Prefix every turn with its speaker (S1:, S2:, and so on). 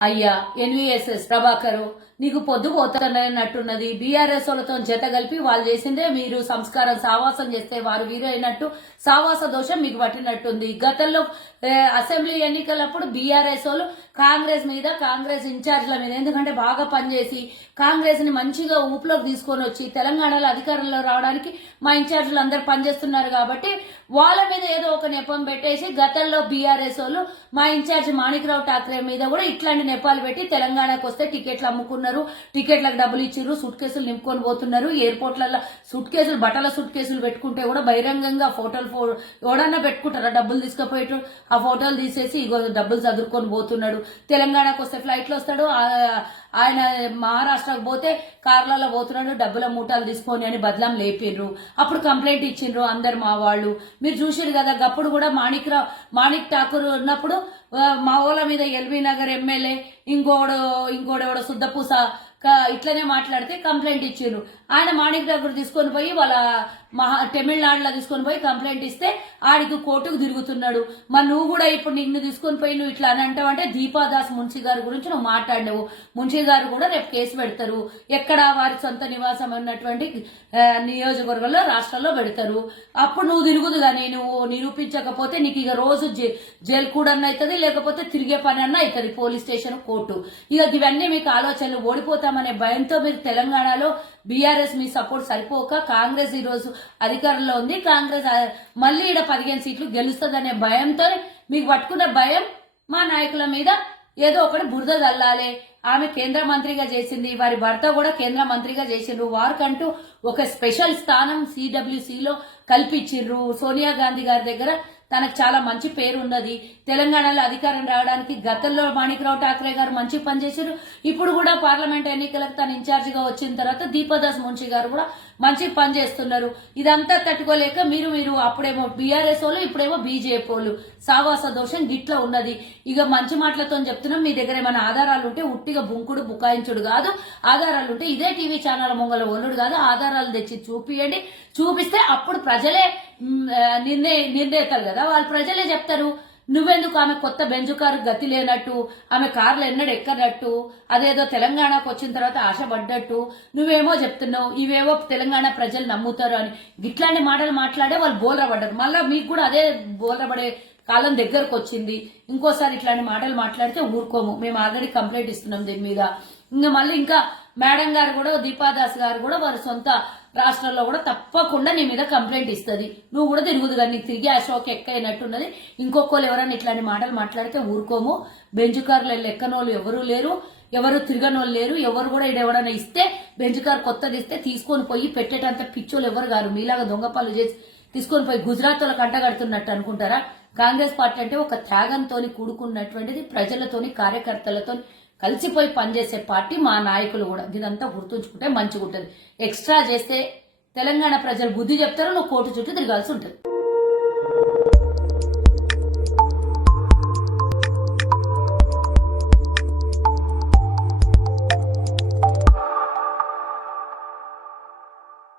S1: అయ్యా ఎన్విఎస్ఎస్ ప్రభాకరు నీకు పొద్దు పోతున్నట్టున్నది బీఆర్ఎస్ వాళ్ళతో జత కలిపి వాళ్ళు చేసిందే మీరు సంస్కారం సావాసం చేస్తే వారు వీరు అయినట్టు సావాస దోషం మీకు పట్టినట్టుంది. గతంలో అసెంబ్లీ ఎన్నికలప్పుడు బీఆర్ఎస్ వాళ్ళు కాంగ్రెస్ మీద కాంగ్రెస్ ఇన్ఛార్జ్ల మీద ఎందుకంటే బాగా పనిచేసి కాంగ్రెస్ని మంచిగా ఊపులోకి తీసుకొని వచ్చి తెలంగాణలో అధికారంలో రావడానికి మా ఇన్ఛార్జ్లు అందరు పనిచేస్తున్నారు కాబట్టి వాళ్ళ మీద ఏదో ఒక నెపం పెట్టేసి గతంలో బీఆర్ఎస్ వాళ్ళు మా ఇన్ఛార్జ్ మాణిక్రావు ఠాక్రే మీద కూడా ఇట్లాంటి నెపాలు పెట్టి తెలంగాణకు వస్తే టికెట్లు అమ్ముకున్నారు. టికెట్లకు డబ్బులు ఇచ్చిర్రు సూట్ కేసులు నింపుకొని పోతున్నారు. ఎయిర్పోర్ట్లలో సూట్ కేసులు బట్టల సూట్ కేసులు పెట్టుకుంటే కూడా బహిరంగంగా ఫోటోలు ఫో ఎవడన్నా పెట్టుకుంటారా? డబ్బులు తీసుకుపోయేట ఆ ఫోటోలు తీసేసి ఇగో డబ్బులు చదువుకొని పోతున్నాడు. తెలంగాణకు వస్తే ఫ్లైట్లో వస్తాడు. ఆయన మహారాష్ట్రకు పోతే కార్లలో పోతున్నాడు డబ్బుల మూటలు తీసుకొని అని బదలాం లేపిర్రు అప్పుడు కంప్లైంట్ ఇచ్చిండ్రు అందరు మా వాళ్ళు. మీరు చూసారు కదా గప్పుడు కూడా మాణిక్ రావు మాణిక్ ఠాకూర్ ఉన్నప్పుడు మా వాళ్ళ మీద ఎల్బీ నగర్ ఎమ్మెల్యే ఇంకోడు ఇంకోడెవడో శుద్ధపూస ఇట్లనే మాట్లాడితే కంప్లైంట్ ఇచ్చిండ్రు ఆయన మాణిక్ దగ్గర తీసుకొని పోయి వాళ్ళ మహా తమిళనాడులో తీసుకొని పోయి కంప్లైంట్ ఇస్తే ఆడికి కోర్టుకు తిరుగుతున్నాడు. మరి నువ్వు కూడా ఇప్పుడు నిన్ను తీసుకొని పోయి నువ్వు ఇట్లా అని అంటావంటే దీపాదాస్ మున్షి గారి గురించి నువ్వు మాట్లాడినావు. మున్షి గారు కూడా రేపు కేసు పెడతారు. ఎక్కడ వారి సొంత నివాసం అన్నటువంటి నియోజకవర్గంలో రాష్ట్రంలో పెడతారు. అప్పుడు నువ్వు తిరుగుదుగా నేను నిరూపించకపోతే నీకు ఇక రోజు జైలు కూడా అన్న అవుతుంది లేకపోతే తిరిగే పని అన్న అవుతుంది పోలీస్ స్టేషన్ కోర్టు. ఇక ఇవన్నీ మీకు ఆలోచనలు చేస్తామనే భయంతో మీరు తెలంగాణలో బీఆర్ఎస్ మీ సపోర్ట్ సరిపోక కాంగ్రెస్ ఈ రోజు అధికారంలో ఉంది కాంగ్రెస్ మళ్ళీ ఈడ పదిహేను సీట్లు గెలుస్తుందనే భయంతో మీకు పట్టుకున్న భయం మా నాయకుల మీద. ఏదో ఒకటి బురద చల్లాలి ఆమె కేంద్ర మంత్రిగా చేసింది వారి భర్త కూడా కేంద్ర మంత్రిగా చేసిండ్రు. వారికంటూ ఒక స్పెషల్ స్థానం సిడబ్ల్యూసిలో కల్పించిండ్రు. సోనియా గాంధీ గారి దగ్గర తనకు చాలా మంచి పేరు ఉన్నది. తెలంగాణలో అధికారం రావడానికి గతంలో మాణిక్రావు ఠాక్రే గారు మంచి పనిచేశారు ఇప్పుడు కూడా పార్లమెంట్ ఎన్నికలకు తన ఇన్ఛార్జిగా వచ్చిన తర్వాత దీపదాస్ మున్షి గారు కూడా మంచి పని చేస్తున్నారు. ఇదంతా తట్టుకోలేక మీరు మీరు అప్పుడేమో బీఆర్ఎస్ వాళ్ళు ఇప్పుడేమో బీజేపీ వాళ్ళు. సావాస దోషం గిట్లా ఉన్నది. ఇక మంచి మాటలతో చెప్తున్నాం. మీ దగ్గర ఏమైనా ఆధారాలు ఉంటే ఉట్టిగా బుంకుడు బుకాయించుడు కాదు. ఆధారాలు ఉంటే ఇదే టీవీ ఛానల్ ముంగల ఒల్లుడు కాదు. ఆధారాలు తెచ్చి చూపియండి. చూపిస్తే అప్పుడు ప్రజలే నిర్ణయ నిర్ణేతలు కదా. వాళ్ళు ప్రజలే చెప్తారు నువ్వెందుకు ఆమె కొత్త బెంజు కారు గతి లేనట్టు ఆమె కార్లు ఎన్నడూ ఎక్కనట్టు అదేదో తెలంగాణకు వచ్చిన తర్వాత ఆశపడ్డట్టు నువ్వేమో చెప్తున్నావు ఇవేవో తెలంగాణ ప్రజలు నమ్ముతారు అని. ఇట్లాంటి మాటలు మాట్లాడే వాళ్ళు బోలరపడ్డారు మళ్ళీ మీకు కూడా అదే బోలరపడే కాలం దగ్గరకు వచ్చింది. ఇంకోసారి ఇట్లాంటి మాటలు మాట్లాడితే ఊరుకోము. మేము ఆల్రెడీ కంప్లైంట్ ఇస్తున్నాం దీని మీద. ఇంకా మళ్ళీ ఇంకా మేడం గారు కూడా దీపాదాస్ గారు కూడా వారి సొంత రాష్ట్రంలో కూడా తప్పకుండా నీ మీద కంప్లైంట్ ఇస్తుంది. నువ్వు కూడా తిరుగుదు కానీ నీకు తిరిగి అశోక్ ఎక్కైనట్టున్నది ఇంకొకరు ఎవరైనా ఇట్లాంటి మాటలు మాట్లాడితే ఊరుకోము. బెంచు లెక్కనోళ్ళు ఎక్కనోళ్ళు ఎవరూ లేరు. ఎవరు తిరగనోళ్ళు లేరు. ఎవరు కూడా ఈడ ఎవరైనా ఇస్తే బెంచుకారు కొత్తది ఇస్తే తీసుకొని పోయి పెట్టేటంత పిచ్చోళ్ళు ఎవరు గారు మీలాగా దొంగపాలు చేసి తీసుకొని పోయి గుజరాత్ వాళ్ళకి అంటగడుతున్నట్టు అనుకుంటారా? కాంగ్రెస్ పార్టీ అంటే ఒక త్యాగంతో కూడుకున్నటువంటిది ప్రజలతోని కార్యకర్తలతో కలిసిపోయి పనిచేసే పార్టీ మా నాయకులు కూడా. ఇదంతా గుర్తుంచుకుంటే మంచిగా ఉంటుంది ఎక్స్ట్రా చేస్తే తెలంగాణ ప్రజలు బుద్ధి చెప్తారు నువ్వు కోర్టు చుట్టూ తిరగాల్సి ఉంటుంది.